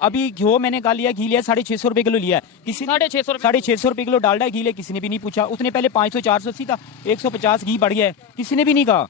अभी घी मैंने कहा लिया, घी लिया 650 रुपए किलो लिया, किसी 650 रुपए किलो डालडा घी लिया, किसी ने भी नहीं पूछा। उसने पहले 500 480 था, 150 घी बढ़ गया है, किसी ने भी नहीं कहा।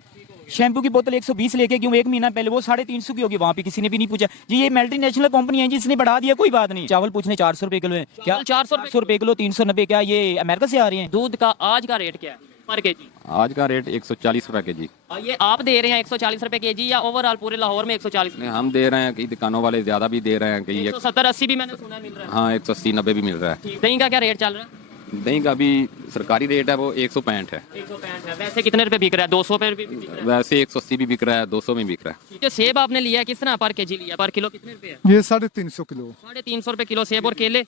शैम्पू की बोतल 120 लेके क्यों, एक महीना पहले वो 350 की होगी, वहाँ पे किसी ने भी नहीं पूछा जी। ये मल्टीनेशनल कंपनी है जिसने बढ़ा दिया, कोई बात नहीं। चावल पूछने 400 रुपए किलो है क्या, 400 रुपए किलो, 390 क्या ये अमेरिका से आ रहे हैं। दूध का आज का रेट क्या है पर केजी? आज का रेट 140 रुपए केजी। ये आप दे रहे हैं 140 रुपए केजी या ओवरऑल पूरे लाहौर में 140? नहीं, हम दे रहे हैं, कई दुकानों वाले ज्यादा भी दे रहे हैं, कई 170-80 भी मैंने सुना मिल रहा है। हाँ 180-90 भी मिल रहा है। दही का क्या रेट चल रहा है? दही का भी सरकारी रेट है वो 165 है। 165 है। वैसे कितने रुपए बिक रहा है? 200 पे भी बिक रहा है? वैसे 180 भी बिक रहा है, 200 में बिक रहा है। जो सेब आपने लिया किस तरह पर केजी लिया, पर किलो कितने रुपए है? ये 350 किलो। 350 रुपए किलो सेब। और केले?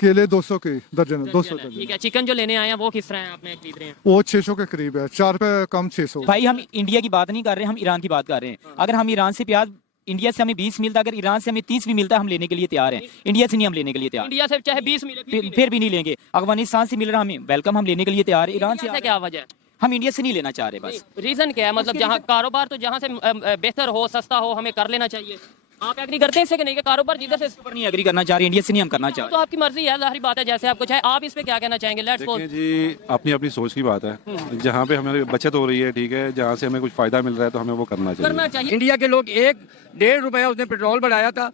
केले 200 के दर्जन, 200 दर्जन। ठीक है। चिकन जो लेने आए हैं वो किस तरह है आपने खरीद रहे हैं? वो 600 के करीब है, 4 रुपए कम 600। भाई हम इंडिया की बात नहीं कर रहे हैं, हम ईरान की बात कर रहे हैं। अगर हम ईरान से प्याज, इंडिया से हमें 20 मिलता, अगर ईरान से हमें 30 भी मिलता, हम लेने के लिए तैयार हैं। इंडिया से नहीं हम लेने के लिए तैयार, इंडिया से चाहे 20 मिले फिर भी नहीं लेंगे। अफगानिस्तान से मिल रहा हमें वेलकम, हम लेने के लिए तैयार है। ईरान से क्या वजह है? हम इंडिया से नहीं लेना चाह रहे बस। रीजन क्या है? मतलब जहाँ कारोबार तो जहाँ से बेहतर हो, सस्ता हो, हमें कर लेना चाहिए। आप एग्री करते हैं इससे कि नहीं कि कारोबार जिधर से पर नहीं एग्री करना चाह रहे, इंडिया से नहीं हम करना चाह तो आपकी मर्जी है, जाहिर बात है, जैसे आपको चाहे। आप इस पे क्या कहना चाहेंगे? लेट्स गो जी, अपनी अपनी सोच की बात है। जहाँ पे हमें बचत हो रही है, ठीक है, जहाँ से हमें कुछ फायदा मिल रहा है तो हमें वो करना चाहिए। इंडिया के लोग 1-1.5 रुपया उसने पेट्रोल बढ़ाया था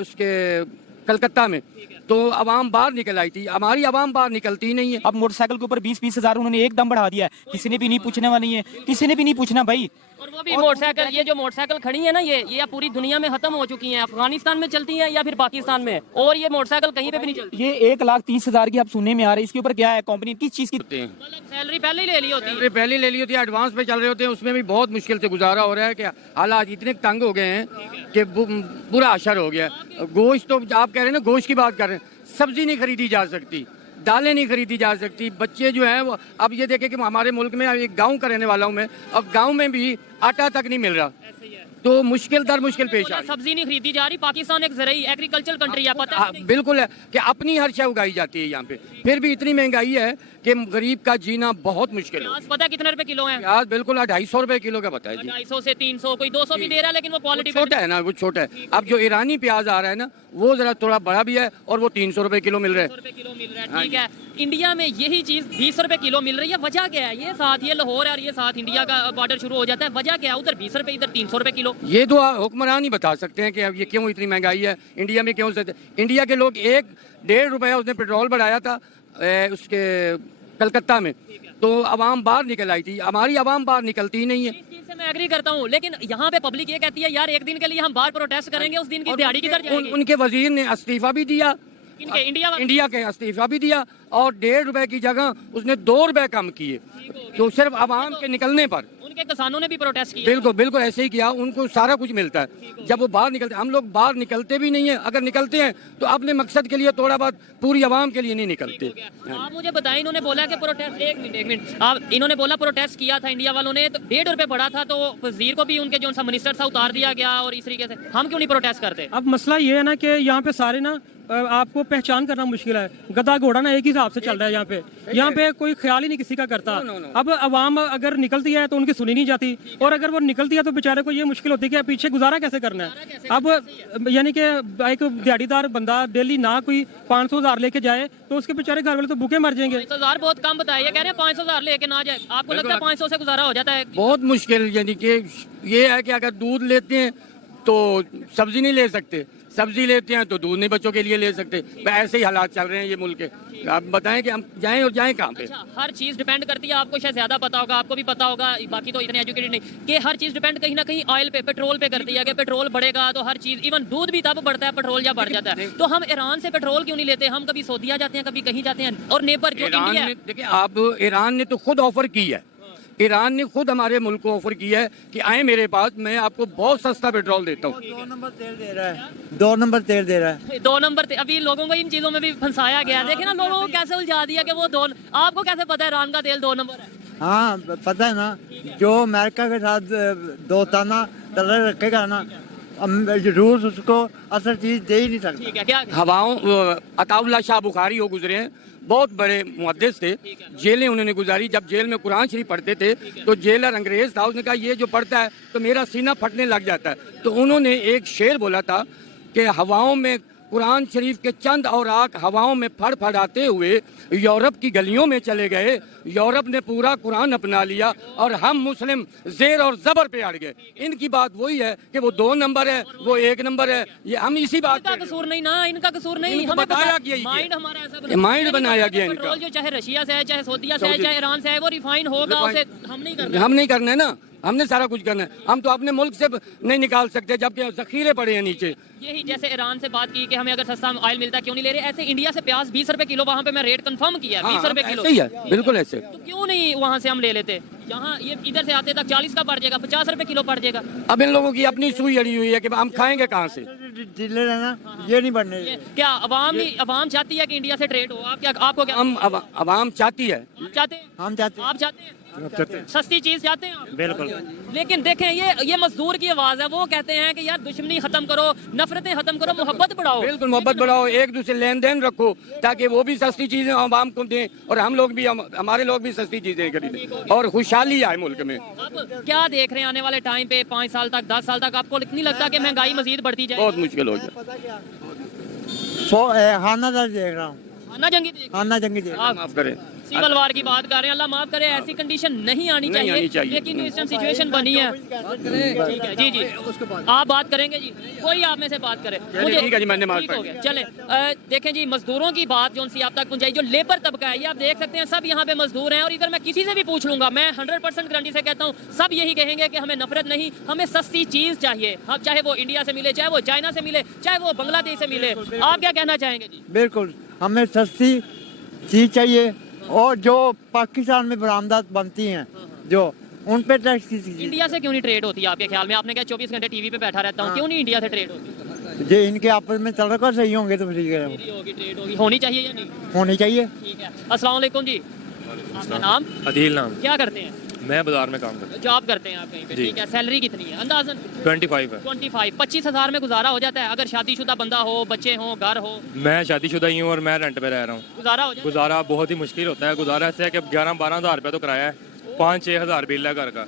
उसके कलकत्ता में, तो अवाम बाहर निकल आई थी। हमारी अवाम बाहर निकलती नहीं है। अब मोटरसाइकिल के ऊपर 20-20 हजार उन्होंने एकदम बढ़ा दिया है, किसी ने भी नहीं पूछने वाली है, किसी ने भी नहीं पूछना भाई। और वो भी मोटरसाइकिल, ये जो मोटरसाइकिल खड़ी है ना, ये पूरी दुनिया में खत्म हो चुकी हैं। अफगानिस्तान में चलती हैं या फिर पाकिस्तान में, और ये मोटरसाइकिल कहीं पे भी नहीं चलती। ये 1,30,000 की आप सुनने में आ रहे हैं, इसके ऊपर क्या है, कंपनी किस चीज की सैलरी पहले ही ले ली होती है? पहले ले ली होती है, एडवांस पे चल रहे होते हैं, उसमें भी बहुत मुश्किल से गुजारा हो रहा है। कि हालात इतने तंग हो गए हैं कि बुरा असर हो गया। गोश्त तो आप कह रहे हैं ना, गोश्त की बात कर रहे हैं, सब्जी नहीं खरीदी जा सकती, दालें नहीं खरीदी जा सकती। बच्चे जो हैं वो, अब ये देखें कि हमारे मुल्क में, एक गांव का रहने वाला हूं मैं, अब गांव में भी आटा तक नहीं मिल रहा, तो मुश्किल दर मुश्किल पेश आ रही। सब्जी नहीं खरीदी जा रही। पाकिस्तान एक ज़रूरी एग्रीकल्चर कंट्री है, पता है? बिल्कुल है कि अपनी हर शय उगाई जाती है यहाँ पे, फिर भी इतनी महंगाई है कि गरीब का जीना बहुत मुश्किल है। प्याज पता है कितने रुपए किलो है? प्याज बिल्कुल 250 रुपए किलो का बताया जी। 250 से 300, कोई 200 भी दे रहा है, लेकिन वो क्वालिटी छोटा है ना, वो छोटा है। अब जो ईरानी प्याज आ रहा है ना, वो जरा थोड़ा बड़ा भी है, और वो 300 रुपए किलो मिल रहा है। ठीक है। इंडिया में यही चीज 20 रुपए किलो मिल रही है, वजह क्या है? ये साथ ये लाहौर है और ये साथ इंडिया का बॉर्डर शुरू हो जाता है, वजह क्या है? उधर 20 रुपए, इधर 300 रुपए किलो। ये तो हुक्मरान ही बता सकते हैं कि अब ये क्यों इतनी महंगाई है इंडिया में, क्यों से। इंडिया के लोग 1-1.5 रुपया उसने पेट्रोल बढ़ाया था उसके कलकत्ता में, तो अवाम बाहर निकल आई थी। हमारी अवाम बाहर निकलती ही नहीं है। इस चीज से मैं एग्री करता हूँ, लेकिन यहाँ पे पब्लिक ये कहती है यार, एक दिन के लिए हम बाहर प्रोटेस्ट करेंगे, उस दिन की दिहाड़ी किधर जाएगी? उनके वजीर ने इस्तीफा भी दिया, इंडिया के इस्तीफा भी दिया, और 1.5 रुपए की जगह उसने 2 रुपए कम किए, तो सिर्फ अवाम के निकलने पर। उनके किसानों ने भी प्रोटेस्ट किया। बिल्कुल बिल्कुल ऐसे ही किया। उनको सारा कुछ मिलता है जब वो बाहर निकलते। हम लोग बाहर निकलते भी नहीं है, अगर निकलते हैं तो अपने मकसद के लिए, थोड़ा बहुत, पूरी आवाम के लिए नहीं निकलते। आप मुझे बताएं, इन्होंने बोला कि प्रोटेस्ट, एक मिनट, आप इन्होंने बोला प्रोटेस्ट किया था इंडिया वालों ने, तो 1.5 रुपए बढ़ा था, तो वजीर को भी उनके जो सा मिनिस्टर था उतार दिया गया, और इस तरीके से हम क्यों नहीं प्रोटेस्ट करते? अब मसला ये है ना कि यहाँ पे सारे ना आपको पहचान करना मुश्किल है। गधा घोड़ा ना एक ही हिसाब से चल रहा है यहाँ पे कोई ख्याल ही नहीं किसी का करता। अब अवाम अगर निकलती है तो उनकी सुनी नहीं जाती, और अगर वो निकलती है तो बेचारे को ये मुश्किल होती है कि पीछे गुजारा कैसे करना है। अब यानी कि एक दिहाड़ीदार बंदा डेली ना कोई 500,000 लेके जाए तो उसके बेचारे घर वाले तो भूखे मर जाएंगे। 500,000 बहुत कम बताया, कह रहे हैं 500,000 लेके ना जाए। आपको लगता है 500 से गुजारा हो जाता है? बहुत मुश्किल, यानी कि ये है कि अगर दूध लेते हैं तो सब्जी नहीं ले सकते, सब्जी लेते हैं तो दूध नहीं बच्चों के लिए ले सकते। ऐसे ही हालात चल रहे हैं ये मुल्क के। आप बताएं कि हम जाएं और जाएं कहाँ पे? अच्छा, हर चीज डिपेंड करती है, आपको शायद ज्यादा पता होगा, आपको भी पता होगा, बाकी तो इतने एजुकेटेड नहीं, कि हर चीज डिपेंड कहीं ना कहीं ऑयल पे, पेट्रोल पे करती है। कि पेट्रोल बढ़ेगा तो हर चीज, इवन दूध भी तब बढ़ता है पेट्रोल जब बढ़ जाता है। तो हम ईरान से पेट्रोल क्यों नहीं लेते? हम कभी सऊदीया जाते हैं, कभी कहीं जाते हैं, और नेबर जो इंडिया है। देखिए, आप ईरान ने तो खुद ऑफर की है, ईरान ने खुद हमारे मुल्क को ऑफर किया है कि आए मेरे पास, मैं आपको बहुत सस्ता पेट्रोल देता हूँ। 2 नंबर तेल दे रहा है, 2 नंबर तेल दे रहा है। 2 नंबर अभी लोगों को इन चीजों में भी फंसाया गया है। देखिए ना, लोगों को कैसे उलझा दिया कि वो आपको कैसे पता है ईरान का तेल 2 नंबर है? हाँ पता है ना, जो अमेरिका के साथ दोस्ताना तलर रखेगा ना, रूस उसको असर चीज दे ही नहीं सकता। ठीक है, क्या हवाओं अताउल्लाह शाह बुखारी हो गुजरे हैं, बहुत बड़े मुहद्दिस थे, जेलें उन्होंने गुजारी। जब जेल में कुरान शरीफ पढ़ते थे तो जेलर अंग्रेज था, उसने कहा ये जो पढ़ता है तो मेरा सीना फटने लग जाता है। तो उन्होंने एक शेर बोला था कि हवाओं में कुरान शरीफ के चंद औराक हवाओं में फड़फड़ाते हुए यूरोप की गलियों में चले गए। यूरोप ने पूरा कुरान अपना लिया और हम मुस्लिम जेर और जबर पे अड़ गए। इनकी बात वही है कि वो 2 नंबर है, वो 1 नंबर है। ये हम इसी बात इनका कसूर नहीं ना, इनका कसूर नहीं, इनको हमें बताया पता- गया ही माइंड है। हमारा ऐसा ये माइंड बनाया गया इनका। पेट्रोल जो चाहे रशिया से है, चाहे सऊदीया से है, चाहे ईरान से है, वो रिफाइन होगा, उसे हम नहीं करना। हम नहीं करना है ना, हमने सारा कुछ करना है। हम तो अपने मुल्क से नहीं निकाल सकते जबकि जखीरे पड़े हैं नीचे। यही जैसे ईरान से बात की कि हमें अगर सस्ता ऑयल मिलता है क्यों नहीं ले रहे, ऐसे इंडिया से प्याज 20 रुपए किलो, वहाँ पे मैं रेट कंफर्म किया 20 रुपए किलो। सही है, बिल्कुल ऐसे। तो क्यों नहीं वहाँ से हम ले लेते? यहाँ ये इधर से आते तक 40 का पड़ जाएगा, 50 रुपए किलो पड़ जाएगा। अब इन लोगों की अपनी सुई अड़ी हुई है कि हम खाएंगे कहाँ से। डीलर है ना, ये नहीं बनने ये क्या अवाम चाहती है कि इंडिया से ट्रेड हो? आप क्या, आपको क्या हम अवाम चाहती है। आप चाहते हैं? हम चाहते आप चाहते हैं? सस्ती चीज चाहते हैं आप? बिल्कुल। लेकिन देखें ये मजदूर की आवाज है, वो कहते हैं कि यार दुश्मनी खत्म करो, नफरतें खत्म करो, मोहब्बत बढ़ाओ। बिल्कुल, मोहब्बत बढ़ाओ, एक दूसरे लेन देन रखो ताकि वो भी सस्ती चीजें आवाम को दें और हम लोग भी, हमारे लोग भी सस्ती चीजें खरीदें और खुशहाली आए मुल्क में। आप क्या देख रहे हैं आने वाले टाइम पे 5 साल तक, 10 साल तक? आपको नहीं लगता कि महंगाई मजीद बढ़ती जाए? बहुत मुश्किल हो जाए। खाना दर देख रहा हूँ, खाना जंगी देख, खाना जंगी देख आप माफ करें। सिविल वार की बात कर रहे हैं, अल्लाह माफ करे, ऐसी कंडीशन नहीं आनी नहीं आनी चाहिए, चाहिए। लेकिन इस टाइम सिचुएशन बनी है। ठीक है जी, आप बात करेंगे जी, कोई आप में से बात करे। ठीक है जी, मैंने माफ ठीक हो कर गया। चले देखें जी, मजदूरों की बात जो उनसे आप तक पहुंचाई, जो लेबर तबका है, ये आप देख सकते हैं सब यहाँ पे मजदूर हैं। और इधर मैं किसी से भी पूछ लूंगा, मैं 100% गारंटी से कहता हूँ, सब यही कहेंगे कि हमें नफरत नहीं, हमें सस्ती चीज चाहिए। हाँ, चाहे वो इंडिया से मिले, चाहे वो चाइना से मिले, चाहे वो बांग्लादेश से मिले। आप क्या कहना चाहेंगे जी? बिल्कुल, हमें सस्ती चीज चाहिए और जो पाकिस्तान में बरामदात बनती हैं जो उन पे टैक्स की चीज़। इंडिया से क्यों नहीं ट्रेड होती आपके ख्याल में? आपने कहा 24 घंटे टीवी पे बैठा रहता हूँ, क्यों नहीं इंडिया से ट्रेड होती? ये इनके आपस में चल रहा, सही होंगे तो ठीक है, होगी, ट्रेड होगी, होनी चाहिए या नहीं? होनी चाहिए। ठीक है। अस्सलाम वालेकुम जी, आपका नाम? अदील नाम। क्या करते हैं? मैं बाजार में काम करता जॉब करते हैं आप कहीं पे? जी। ठीक है। सैलरी कितनी है अंदाजन? 25 है। 25,000 में गुजारा हो जाता है अगर शादीशुदा बंदा हो, बच्चे हो, घर हो? मैं शादीशुदा ही हूँ और मैं रेंट पे रह रहा हूँ। गुजारा हो जाता गुजारा बहुत ही मुश्किल होता है। गुजारा ऐसे है कि 11-12 हज़ार रुपये तो किराया है, 5-6 हज़ार बिल है घर का,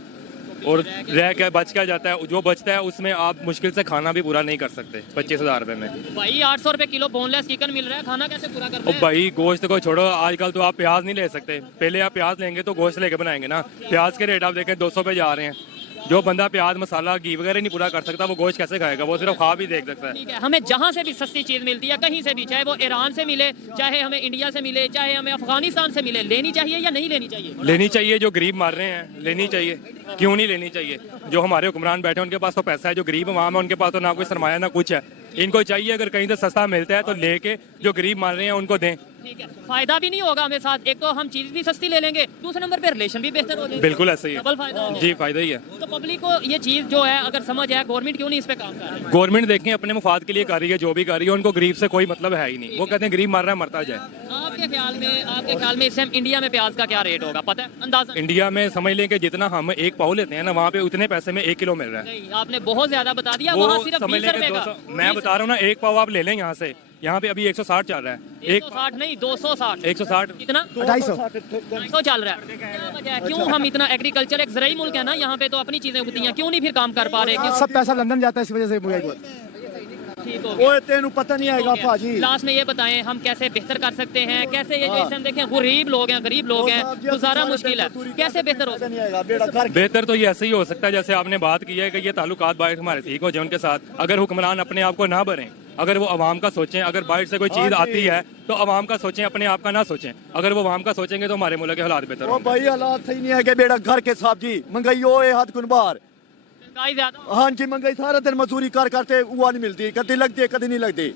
और रह के बच क्या जाता है, जो बचता है उसमें आप मुश्किल से खाना भी पूरा नहीं कर सकते 25,000 रुपये में। है? भाई 800 रुपए किलो बोनलेस चिकन मिल रहा है, खाना कैसे पूरा करते और हैं? भाई गोश्त को छोड़ो, आजकल तो आप प्याज नहीं ले सकते। पहले आप प्याज लेंगे तो गोश्त लेके बनाएंगे ना। प्याज के रेट आप देखें 200 पे जा रहे हैं। जो बंदा प्याज मसाला घी वगैरह नहीं पूरा कर सकता वो गोश्त कैसे खाएगा? वो सिर्फ खा भी देख सकता है। ठीक है। हमें जहाँ से भी सस्ती चीज मिलती है, कहीं से भी, चाहे वो ईरान से मिले, चाहे हमें इंडिया से मिले, चाहे हमें अफगानिस्तान से मिले, लेनी चाहिए या नहीं लेनी चाहिए? लेनी चाहिए। जो गरीब मार रहे हैं लेनी चाहिए, क्यों नहीं लेनी चाहिए? जो हमारे हुक्मरान बैठे हैं उनके पास तो पैसा है, जो गरीब वहाँ में उनके पास तो ना कोई सरमाया ना कुछ है। इनको चाहिए अगर कहीं से सस्ता मिलता है तो लेके जो गरीब मार रहे हैं उनको दें। ठीक है। फायदा भी नहीं होगा हमें साथ, एक तो हम चीज भी सस्ती ले लेंगे, दूसरे नंबर पे रिलेशन भी बेहतर हो जाएगा। बिल्कुल ऐसे ही है। डबल फायदा होगा। जी, फायदा ही है। तो पब्लिक को ये चीज जो है अगर समझ है, गवर्नमेंट क्यों नहीं इस पे काम कर रही है? गवर्नमेंट देखें अपने मुफाद के लिए कर रही है, जो भी कर रही है, उनको गरीब से कोई मतलब है ही नहीं। वो कहते हैं गरीब मार रहा है मरता जाए। आपके ख्याल में इस टाइम इंडिया में प्याज का क्या रेट होगा पता है अंदाजा? इंडिया में समझ लें कि जितना हम एक पाव लेते हैं ना, वहाँ पे उतने पैसे में 1 किलो मिल रहा है। नहीं, आपने बहुत ज्यादा बता दिया। वो वहाँ सिर्फ समझ 20 लें कि रुपए का। 200 मैं बता रहा हूँ ना, 1 पाव आप ले लें यहाँ से, यहाँ पे अभी 160 चल रहा है। 160 नहीं, 260। 160 कितना? 250 चल रहा है। क्या वजह है? क्यों हम इतना, एग्रीकल्चर एक ज़राई मुल्क है ना, यहाँ पे तो अपनी चीजें उगती हैं, क्यों नहीं फिर काम कर पा रहे? क्यों? सब पैसा लंदन जाता है, इस वजह से महंगाई बहुत। ठीक हो गया। ओए तेनू पता नहीं आएगा भाजी। लास्ट में ये बताएं हम कैसे बेहतर कर सकते हैं, कैसे ये जो इस टाइम देखें गरीब लोग हैं, गुजारा मुश्किल है, कैसे बेहतर हो सकता है? बेहतर तो ये ऐसे ही हो सकता है जैसे आपने बात की है कि ये ताल्लुकात बाहर हमारे ठीक हो जाए उनके साथ। अगर हुक्मरान अपने आप को ना भरें, अगर वो आवाम का सोचें, अगर बाहर से कोई चीज आती है तो आवाम का सोचें, अपने आप का ना सोचें। अगर वो आवाम का सोचेंगे तो हमारे मुल्क के हालात बेहतर होंगे। भाई हालात सही नहीं है कि बेड़ा घर के साहब जी महंगाई ओए हाथ कुन बार। महंगाई ज्यादा। हाँ जी, महंगाई सारा दिन मजदूरी कर करते हुआ नहीं मिलती, कभी लगती है कभी नहीं लगती।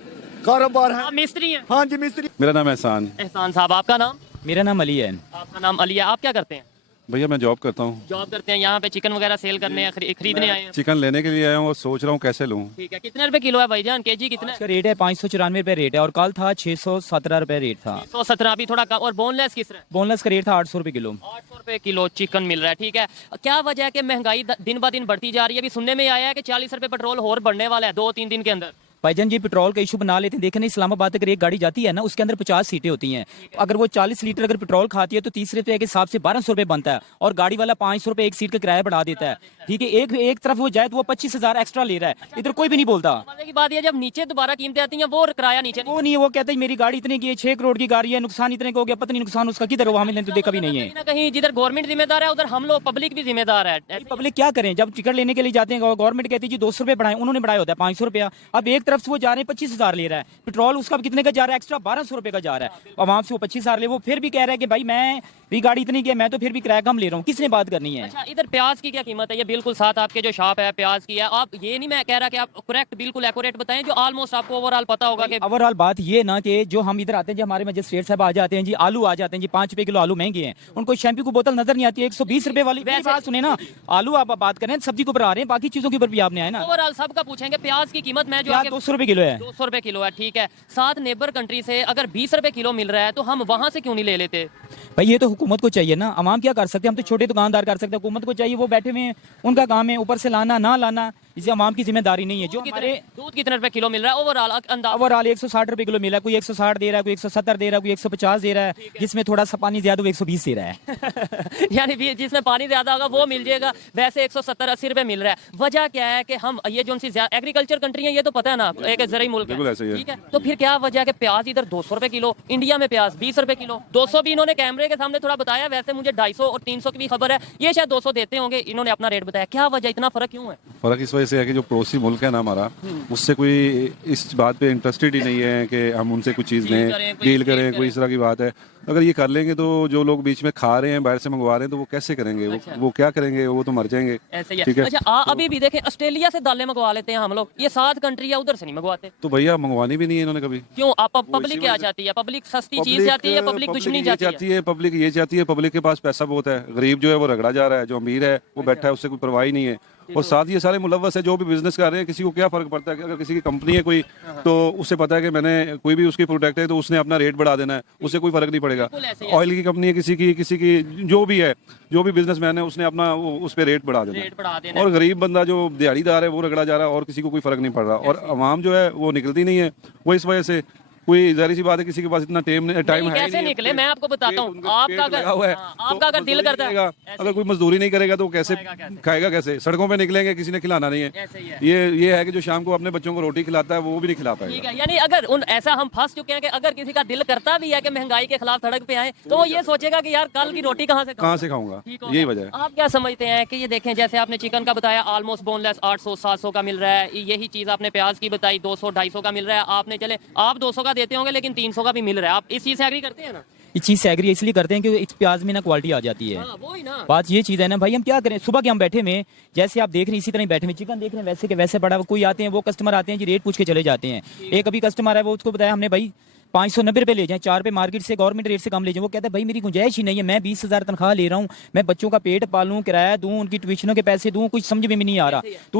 कारोबार है। आप मिस्त्री हैं? हाँ जी, मिस्त्री। मेरा नाम एहसान। एहसान साहब, आपका नाम? मेरा नाम अली है। आपका नाम अली है। आप क्या करते हैं? भैया मैं जॉब करता हूँ। जॉब करते हैं। यहाँ पे चिकन वगैरह सेल करने या खरीदने आए हैं? चिकन लेने के लिए आया हूँ और सोच रहा हूँ कैसे लूँ। ठीक है। कितने रुपए किलो है भाईजान? केजी कितना है? इसका रेट है 594 रुपए रेट है, और कल था 617 रुपए रेट था। 117 अभी थोड़ा कम। और बोनलेस किस तरह? बोनलेस का रेट था 800 रुपए किलो। 800 रुपए किलो चिकन मिल रहा है। ठीक है। क्या वजह है कि महंगाई दिन ब दिन बढ़ती जा रही है? अभी सुनने में आया है कि 40 रुपए पेट्रोल और बढ़ने वाला है 2-3 दिन के अंदर। भाईजान जी पेट्रोल का इशू बना लेते हैं। देखें ना, इस्लामाबाद अगर एक गाड़ी जाती है ना, उसके अंदर 50 सीटें होती हैं। अगर वो 40 लीटर अगर पेट्रोल खाती है तो 30 रुपए के हिसाब से 1200 रुपए बनता है, और गाड़ी वाला 500 रुपए एक सीट का किराया बढ़ा देता है। ठीक है, एक तरफ वो जाए तो वो 25,000 एक्स्ट्रा ले रहा है, इधर कोई भी नहीं बोलता। मजे की बात ये, जब नीचे दोबारा कीमतें आती हैं वो किराया नीचे वो नहीं, वो कहते हैं मेरी गाड़ी इतने की है, 6 करोड़ की गाड़ी है, नुकसान इतने का हो गया, पता नहीं नुकसान उसका किधर हुआ, हमें तो देखा भी नहीं है। कहीं ना कहीं जिधर गवर्नमेंट जिम्मेदार है उधर हम लोग पब्लिक भी जिम्मेदार है। पब्लिक क्या करें, जब टिकट लेने के लिए जाते हैं गवर्नमेंट कहती है जी 200 रुपए बढ़ाएं, उन्होंने बढ़ाया होता है 500 रुपया। अब एक तरफ से वो जा रहे हैं 25,000 ले रहा है, पेट्रोल उसका कितने का जा रहा है, एक्स्ट्रा 1200 रुपए का जा रहा है, और वहां से वो 25,000 ले, वो फिर भी कह रहा है कि भाई मैं भी गाड़ी इतनी की है, मैं तो फिर भी किराया कम ले रहा हूँ। किसने बात करनी है? अच्छा, इधर प्याज की क्या कीमत है? ये बिल्कुल साथ आपके जो शॉप है प्याज की है, आप ये नहीं मैं कह रहा कि आप करेक्ट बिल्कुल एक्यूरेट बताएं, जो ऑलमोस्ट आपको ओवरऑल पता होगा कि ओवरऑल बात ये ना कि जो हम इधर आते हैं जी, हमारे मजिस्ट्रेट साहब आ जाते हैं जी, आलू आ जाते हैं जी, 5 रुपए किलो आलू महंगे हैं, उनको शैम्पू की बोतल नजर नहीं आती है 120 रुपए वाली। वैसे बात सुने ना, आलू आप बात करें सब्जी के ऊपर आ रहे हैं, बाकी चीजों के ऊपर भी आपने आए ना। ओवरऑल सबका पूछेंगे प्याज की कीमत में जो 200 रुपए किलो है, 200 रुपए किलो है, ठीक है। साथ नेबर कंट्री से अगर 20 रुपए किलो मिल रहा है तो हम वहां से क्यों नहीं ले लेते? भाई ये तो हुकूमत को चाहिए ना, अवाम क्या कर सकते हैं, हम तो छोटे दुकानदार कर सकते हैं, हुकूमत को चाहिए, वो बैठे हुए हैं, उनका काम है ऊपर से लाना ना लाना, इसे अवाम की जिम्मेदारी नहीं है। जो दूध कितने रुपए किलो मिल रहा है ओवरऑल अंदाज? ओवरऑल 160 रुपए किलो मिला, कोई 160 दे रहा है, कोई 170 दे रहा है, कोई 150 दे रहा है, जिसमें थोड़ा सा पानी ज्यादा वो 120 दे रहा है। यानी जिसमें पानी ज्यादा होगा वो मिल जाएगा, वैसे 170-80 रुपए मिल रहा है। वजह क्या है कि हम ये जो एग्रीकल्चर कंट्री है, ये तो पता है ना, एक जरिए मुल्क है, ठीक है, तो फिर क्या वजह है कि प्याज इधर 200 रुपए किलो, इंडिया में प्याज 20 रुपए किलो, 200 भी इन्होंने कैमरे के सामने थोड़ा बताया, वैसे मुझे 250 और 300 की भी खबर है, ये शायद 200 देते होंगे, इन्होंने अपना रेट बताया। क्या वजह, इतना फर्क क्यों है? फर्क इस वजह से है कि जो पड़ोसी मुल्क है ना हमारा, उससे कोई इस बात पे इंटरेस्टेड ही नहीं है कि हम उनसे कुछ चीज़ लें, डील करें, कोई इस तरह की बात है। अगर ये कर लेंगे तो जो लोग बीच में खा रहे हैं, बाहर से मंगवा रहे हैं, तो वो कैसे करेंगे? वो क्या करेंगे? वो तो मर जाएंगे। ऐसे ही है। ठीक है। अच्छा, अभी भी देखें, ऑस्ट्रेलिया से दालें मंगवा लेते हैं हम लोग, ये 7 कंट्री है, उधर से नहीं मंगवाते। तो भैया मंगवानी भी नहीं है इन्होंने कभी। क्यों? आप पब्लिक क्या चाहती है? पब्लिक सस्ती चीज चाहती है, पब्लिक दुश्मनी चाहती है? पब्लिक ये चाहती है, पब्लिक के पास पैसा बहुत है, गरीब जो है वो रगड़ा जा रहा है, जो अमीर है वो बैठा है, उससे कोई परवाह ही नहीं है। और साथ ये सारे मुलव्वस है जो भी बिजनेस कर रहे हैं, किसी को क्या फर्क पड़ता है? अगर किसी की कंपनी है कोई, तो उससे पता है कि मैंने कोई भी उसकी प्रोडक्ट है तो उसने अपना रेट बढ़ा देना है, उससे कोई फर्क नहीं पड़ेगा। ऑयल की कंपनी है किसी की जो भी है, जो भी बिजनेसमैन है, उसने अपना उस पर रेट बढ़ा देना है। और गरीब बंदा जो दिहाड़ीदार है वो रगड़ा जा रहा है, और किसी को कोई फर्क नहीं पड़ रहा। और आवाम जो है वो निकलती नहीं है, वो इस वजह से कोई जारी सी बात है, किसी के पास इतना टाइम है कैसे निकले? मैं आपको बताता हूँ, आपका अगर दिल करता है, अगर कोई मजदूरी नहीं करेगा तो कैसे खाएगा? कैसे सड़कों पे निकलेंगे? किसी ने खिलाना नहीं है। ये है कि जो शाम को अपने बच्चों को रोटी खिलाता है वो भी नहीं खिला पाएगा। यानी अगर ऐसा हम फंस चुके हैं कि अगर किसी का दिल करता भी है कि महंगाई के खिलाफ सड़क पे आए, तो वो ये सोचेगा कि यार कल की रोटी कहाँ से खाऊंगा। यही वजह है। आप क्या समझते हैं कि ये देखें, जैसे आपने चिकन का बताया ऑलमोस्ट बोनलेस 800-700 का मिल रहा है, यही चीज आपने प्याज की बताई 200-250 का मिल रहा है, आपने चले आप 200 का देते होंगे लेकिन 300 का भी मिल रहा है। आप इस चीज से एग्री करते हैं ना? इस चीज से एग्री इसलिए करते हैं कि इस प्याज में ना क्वालिटी आ जाती है। वही ना बात ये चीज है ना भाई, हम क्या करें? सुबह के हम बैठे में, जैसे आप देख रहे हैं इसी तरह ही बैठे में, चिकन देख रहे हैं वैसे के वैसे बड़ा, कोई आते हैं, वो कस्टमर आते हैं जी, रेट पूछ के चले जाते हैं। एक अभी कस्टमर है, वो उसको बताया हमने भाई 590 रुपए ले जाएं, 4 रुपए मार्केट से गवर्नमेंट रेट से कम ले जाएं। वो कहता है भाई मेरी गुंजाइश ही नहीं है, मैं 20,000 तनख्वाह ले रहा हूँ, मैं बच्चों का पेट पालूं, किराया दूं, उनकी ट्यूशनों के पैसे दूं, कुछ समझ में भी नहीं आ रहा। तो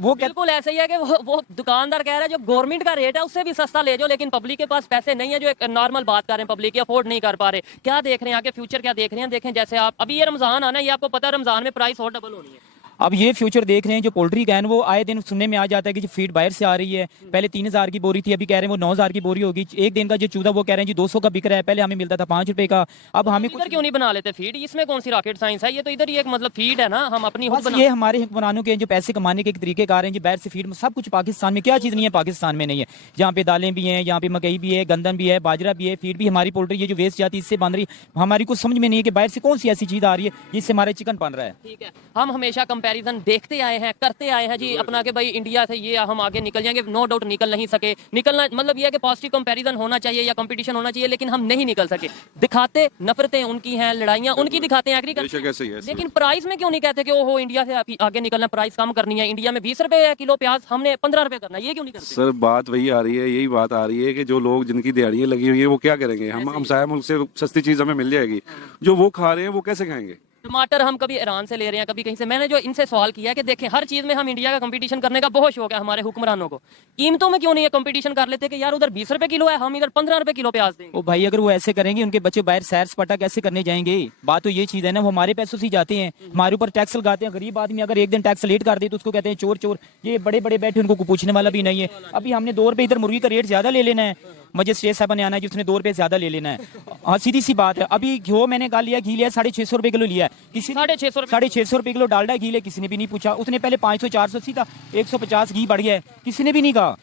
वो बिल्कुल ऐसा ही है कि वो दुकानदार कह रहा है जो गवर्नमेंट का रेट है उससे भी सस्ता ले जाओ, लेकिन पब्लिक के पास पैसे नहीं है, जो एक नॉर्मल बात कर रहे हैं, पब्लिक अफोर्ड नहीं कर पा रहे। क्या देख रहे हैं आगे फ्यूचर, क्या देख रहे हैं? देखें जैसे आप अभी ये रमजान आना है, ये आपको पता है रमजान में प्राइस और डबल होनी है। अब ये फ्यूचर देख रहे हैं, जो पोल्ट्री का है वो आए दिन सुनने में आ जाता है कि जो फीड बाहर से आ रही है, पहले 3,000 की बोरी थी, अभी कह रहे हैं वो 9,000 की बोरी होगी। एक दिन का जो चूजा वो कह रहे हैं जी 200 का बिक रहा है, पहले हमें मिलता था 5 रुपए का। अब हमें इधर क्यों नहीं बना लेते फीड? इसमें कौन सी रॉकेट साइंस है? ये तो इधर ही एक मतलब फीड है ना, हम अपनी ये हमारे हुक्मरानों के जो पैसे कमाने के तरीके कार हैं जी, बाहर से फीड सब कुछ पाकिस्तान में क्या चीज़ नहीं है, पाकिस्तान में नहीं है। यहाँ पे दालें भी हैं, यहाँ पे मकई भी है, गंदम भी है, बाजरा भी है, फीड भी हमारी पोल्ट्री ये जो वेस्ट जाती है इससे बन रही, हमारी कुछ समझ में नहीं है कि बाहर से कौन सी ऐसी चीज़ आ रही है जिससे हमारे चिकन बन रहा है। ठीक है, हम हमेशा कंपैरिजन देखते आए हैं, करते आए हैं जी अपना के भाई इंडिया से ये हम आगे निकल जाएंगे। नो डाउट निकल नहीं सके, निकलना मतलब ये है कि पॉजिटिव कंपैरिजन होना चाहिए या कंपटीशन होना चाहिए, लेकिन हम नहीं निकल सके। दिखाते नफरतें उनकी हैं, लड़ाइयां उनकी दिखाते हैं, लेकिन प्राइस में क्यों नहीं कहते कि ओहो इंडिया से आगे निकलना, प्राइस कम करनी है। इंडिया में 20 रुपए किलो प्याज, हमने 15 रुपए करना है, ये क्यों नहीं करते? सर बात वही आ रही है, यही बात आ रही है कि जो लोग जिनकी दिहाड़ियां लगी हुई है वो क्या करेंगे? हम हमसाया मुल्क से सस्ती चीज हमें मिल जाएगी, जो वो खा रहे हैं वो कैसे खाएंगे? टमाटर हम कभी ईरान से ले रहे हैं, कभी कहीं से। मैंने जो इनसे सवाल किया कि देखें, हर चीज में हम इंडिया का कंपटीशन करने का बहुत शौक है हमारे हुक्मरानों को, कीमतों में क्यों नहीं है कंपटीशन कर लेते कि यार उधर 20 रुपए किलो है, हम इधर 15 रुपए किलो प्याज देंगे। ओ भाई, अगर वो ऐसे करेंगे उनके बच्चे बाहर सैर सपाटा कैसे करने जाएंगे? बात तो ये चीज है ना, वो हमारे पैसों से ही जाते हैं, हमारे ऊपर टैक्स लगाते हैं। गरीब आदमी अगर एक दिन टैक्स लेट कर दे तो उसको कहते हैं चोर चोर। ये बड़े बड़े बैठे, उनको पूछने वाला भी नहीं है। अभी हमने 2 रुपए इधर मुर्गी का रेट ज्यादा ले लेना है, मजिस्ट्रेट साहब ने आना है जिसने 2 रुपए ज्यादा ले लेना है। हाँ, सीधी सी बात है। अभी घी मैंने कहा लिया, घी लिया 650 रुपए किलो लिया, किसी 650 रुपए किलो डालडा घी लिया, किसी ने भी नहीं पूछा। उसने पहले 500 480 था, 150 घी बढ़ गया है, किसी ने भी नहीं कहा।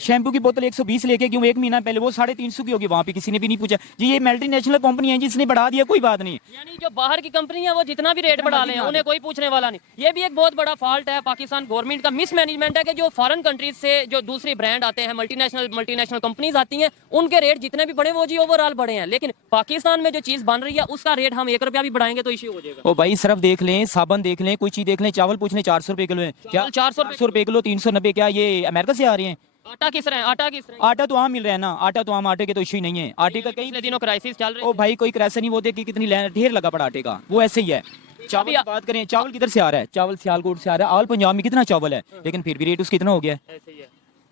शैम्पू की बोतल 120 लेके क्यों 1 महीना पहले वो 350 की होगी, वहां पे किसी ने भी नहीं पूछा। जी ये मल्टीनेशनल कंपनी है जिसने बढ़ा दिया, कोई बात नहीं। यानी जो बाहर की कंपनी है वो जितना भी रेट बढ़ा लें उन्हें कोई पूछने वाला नहीं। ये भी एक बहुत बड़ा फॉल्ट है पाकिस्तान गवर्नमेंट का, मिसमैनेजमेंट है कि जो फॉरेन कंट्रीज से जो दूसरी ब्रांड आते हैं, मल्टीनेशनल कंपनीज आती हैं, उनके रेट जितने भी बढ़े वो जी ओवरऑल बढ़े हैं, लेकिन पाकिस्तान में जो चीज बन रही है उसका रेट हम 1 रुपया भी बढ़ाएंगे तो इश्यू हो जाएगा। ओ भाई, सर्फ देख लें, साबन देख लें, कोई चीज देख लें, चावल पूछ लें 400 रुपए किलो है क्या? 400 रुपए किलो, 390। क्या ये अमेरिका से आ रहे हैं? आटा किस रहे हैं? आटा तो आम मिल रहा है ना, आटा तो आम, आटे के तो इश्यू ही नहीं है। आटे का कई दिनों क्राइसिस चल रहे ओ भाई, कोई क्राइसिस नहीं, वो देखिए कितनी ढेर लगा पड़ा आटे का, वो ऐसे ही है। चावल की बात करें, चावल किधर से आ रहा है? चावल सियालकोट से आ रहा है। ऑल पंजाब में कितना चावल है, लेकिन फिर भी रेट उसका इतना हो गया है।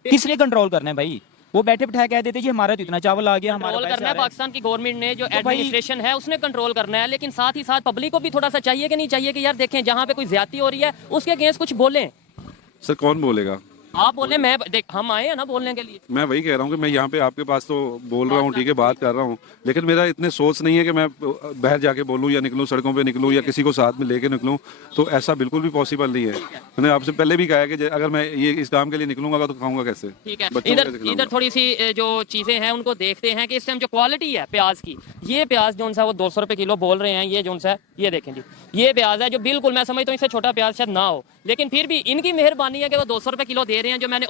किसने कंट्रोल करना है भाई? वो बैठे बैठाए कह देते जी हमारा तो इतना चावल आ गया, हमारा कंट्रोल करना है। पाकिस्तान की गवर्नमेंट ने जो एडमिनिस्ट्रेशन है उसने कंट्रोल करना है, लेकिन साथ ही साथ पब्लिक को भी थोड़ा सा चाहिए कि नहीं चाहिए कि यार देखें जहाँ पे कोई ज्यादती हो रही है उसके अगेंस्ट कुछ बोलें। सर कौन बोलेगा? आप बोले, मैं देख हम आए हैं ना बोलने के लिए। मैं वही कह रहा हूँ कि मैं यहाँ पे आपके पास तो बोल रहा हूँ, ठीक है, बात कर रहा हूँ, लेकिन मेरा इतने सोच नहीं है कि मैं बाहर जाके बोलूँ या निकलूँ, सड़कों पे निकलूँ या किसी को साथ में लेके निकलूँ, तो ऐसा बिल्कुल भी पॉसिबल नहीं है। मैंने आपसे पहले भी कहा है कि अगर मैं ये इस काम के लिए निकलूंगा तो खाऊंगा कैसे? ठीक है, बच्चों को कैसे खिलाऊंगा? इधर थोड़ी सी जो चीजें हैं उनको देखते हैं कि इस टाइम जो क्वालिटी है प्याज की, ये प्याज जो सा वो 200 रुपए किलो बोल रहे हैं, ये जो सा ये देखें जी, ये प्याज है जो बिल्कुल मैं समझता हूँ इससे छोटा प्याज शायद ना हो, लेकिन फिर भी इनकी मेहरबानी है कि वो 200 रुपए किलो दे रहे हैं। जो मैंने